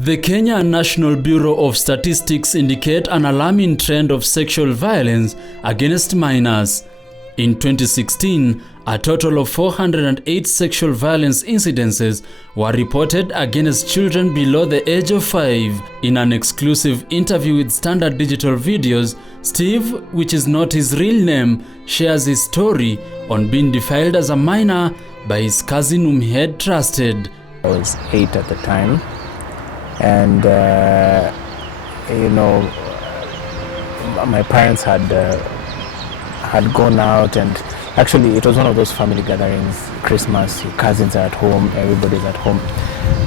The Kenya National Bureau of Statistics indicate an alarming trend of sexual violence against minors. In 2016, a total of 408 sexual violence incidences were reported against children below the age of 5. In an exclusive interview with Standard Digital Videos, Steve, which is not his real name, shares his story on being defiled as a minor by his cousin whom he had trusted. I was 8 at the time, and my parents had gone out, and actually it was one of those family gatherings, Christmas, your cousins are at home, everybody's at home,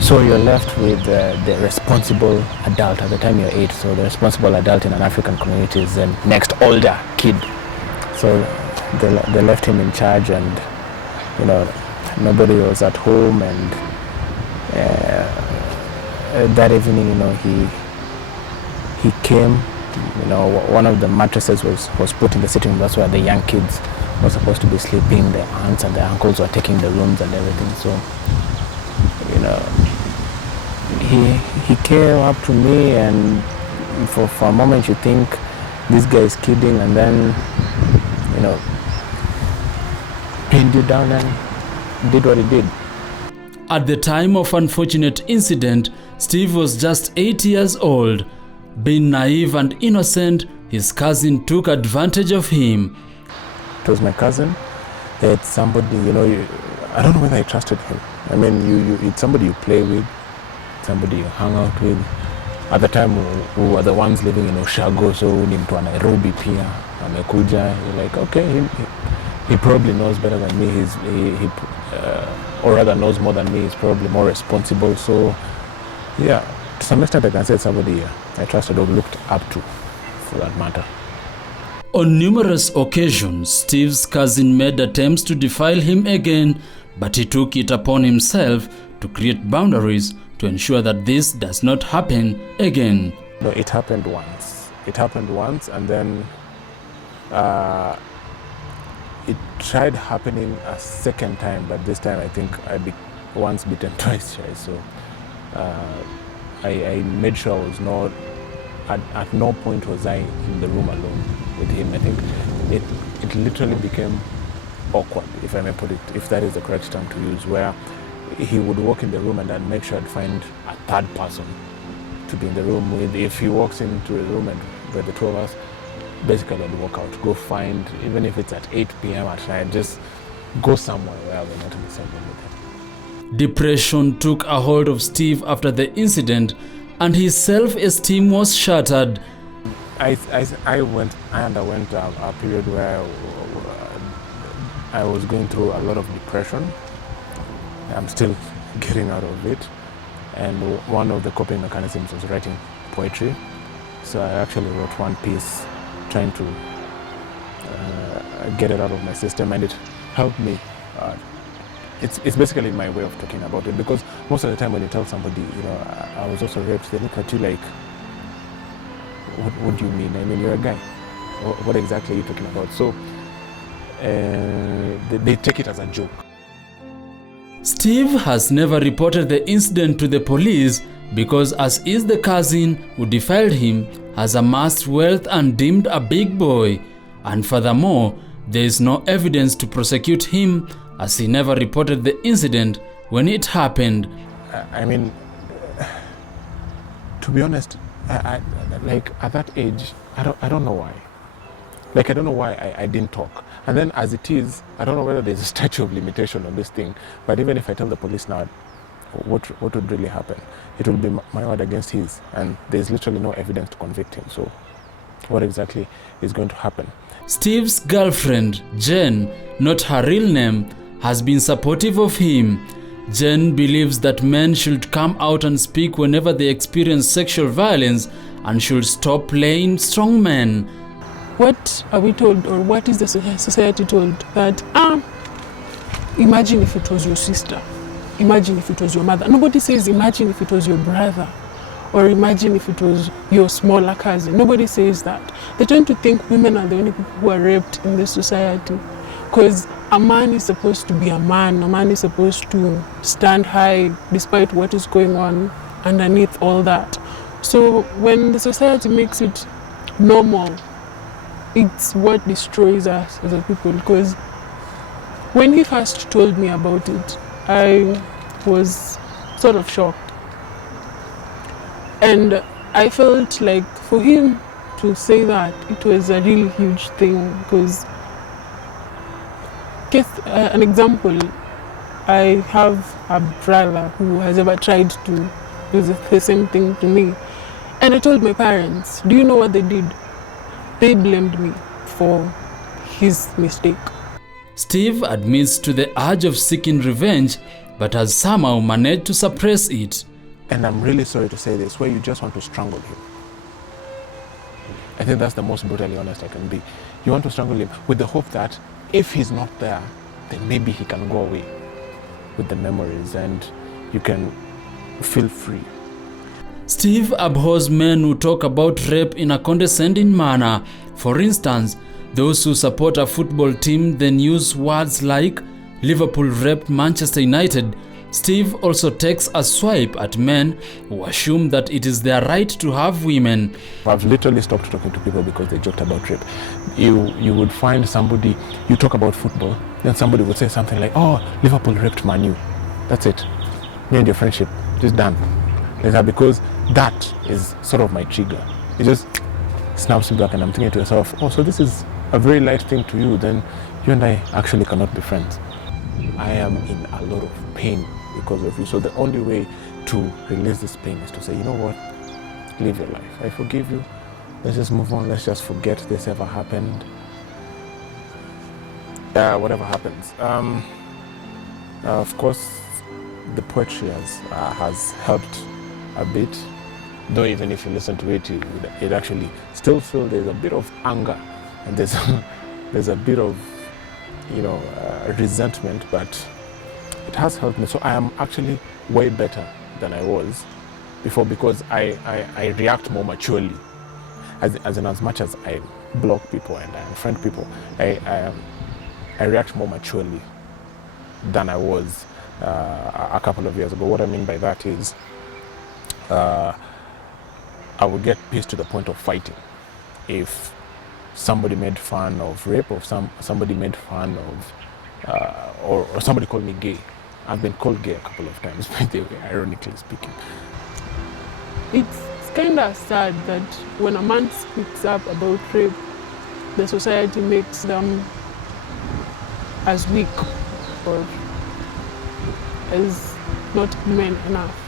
so you're left with the responsible adult. At the time you're 8, so the responsible adult in an African community is the next older kid, so they left him in charge, and nobody was at home, and that evening, he came. One of the mattresses was put in the sitting room. That's where the young kids were supposed to be sleeping. The aunts and the uncles were taking the rooms and everything. So, he came up to me, and for a moment you think this guy is kidding, and then, pinned you down and did what he did. At the time of unfortunate incident, Steve was just 8 years old. Being naive and innocent, his cousin took advantage of him. It was my cousin. It's somebody, I don't know whether I trusted him. I mean, it's somebody you play with, somebody you hang out with. At the time, we were the ones living in Oshago, so ni mtu wa Nairobi pia amekuja. You're like, okay, he probably knows better than me. Or rather knows more than me. He's probably more responsible. So, yeah, to some extent I can say it's somebody I trusted or looked up to, for that matter. On numerous occasions, Steve's cousin made attempts to defile him again, but he took it upon himself to create boundaries to ensure that this does not happen again. No, it happened once. And then it tried happening a second time, but this time I think once bitten, twice shy. So I made sure I was not, at no point was I in the room alone with him. I think it literally became awkward, if I may put it, if that is the correct term to use, where he would walk in the room and I'd make sure I'd find a third person to be in the room with. If he walks into a room and with the two of us, basically I'd walk out, go find, even if it's at 8 p.m. at night, just go somewhere where we're not in the same room with him. Depression took a hold of Steve after the incident, and his self-esteem was shattered. I underwent a period where I was going through a lot of depression. I'm still getting out of it, and one of the coping mechanisms was writing poetry. So I actually wrote one piece trying to get it out of my system, and it helped me. It's basically my way of talking about it, because most of the time when you tell somebody, I was also raped, they look at you like, what do you mean? I mean, you're a guy. What exactly are you talking about? So they take it as a joke. Steve has never reported the incident to the police because, as is the cousin who defiled him, has amassed wealth and deemed a big boy. And furthermore, there is no evidence to prosecute him, as he never reported the incident when it happened. I mean, to be honest, like at that age, I don't know why. Like, I don't know why I didn't talk. And then as it is, I don't know whether there's a statute of limitation on this thing, but even if I tell the police now, what would really happen? It will be my word against his, and there's literally no evidence to convict him. So what exactly is going to happen? Steve's girlfriend, Jen, not her real name, has been supportive of him. Jen believes that men should come out and speak whenever they experience sexual violence and should stop playing strongmen. What are we told, or what is the society told? That, imagine if it was your sister. Imagine if it was your mother. Nobody says, imagine if it was your brother. Or imagine if it was your smaller cousin. Nobody says that. They tend to think women are the only people who are raped in this society. Because a man is supposed to be a man. A man is supposed to stand high despite what is going on underneath all that. So when the society makes it normal, it's what destroys us as a people. Because when he first told me about it, I was sort of shocked. And I felt like for him to say that, it was a really huge thing. Because, an example, I have a brother who has ever tried to do the same thing to me. And I told my parents, do you know what they did? They blamed me for his mistake. Steve admits to the urge of seeking revenge, but has somehow managed to suppress it. And I'm really sorry to say this, where you just want to strangle him. I think that's the most brutally honest I can be. You want to strangle him with the hope that if he's not there, then maybe he can go away with the memories and you can feel free. Steve abhors men who talk about rape in a condescending manner. For instance, those who support a football team then use words like Liverpool raped Manchester United. Steve also takes a swipe at men who assume that it is their right to have women. I've literally stopped talking to people because they joked about rape. You would find somebody, you talk about football, then somebody would say something like, oh, Liverpool raped Man U. That's it. Me and your friendship, just done. Because that is sort of my trigger. It just snaps me back and I'm thinking to myself, oh, so this is a very light thing to you, then you and I actually cannot be friends. I am in a lot of pain because of you. So the only way to release this pain is to say, you know what, live your life. I forgive you. Let's just move on. Let's just forget this ever happened. Whatever happens. Of course, the poetry has helped a bit. Though even if you listen to it, it actually still feels there's a bit of anger and there's a bit of, resentment, but it has helped me. So I am actually way better than I was before because I react more maturely. As much as I block people and I unfriend people, I react more maturely than I was a couple of years ago. What I mean by that is I would get pissed to the point of fighting if somebody made fun of rape or somebody made fun of or somebody called me gay. I've been called gay a couple of times, by the way, ironically speaking. It's kind of sad that when a man speaks up about rape, the society makes them as weak or as not men enough.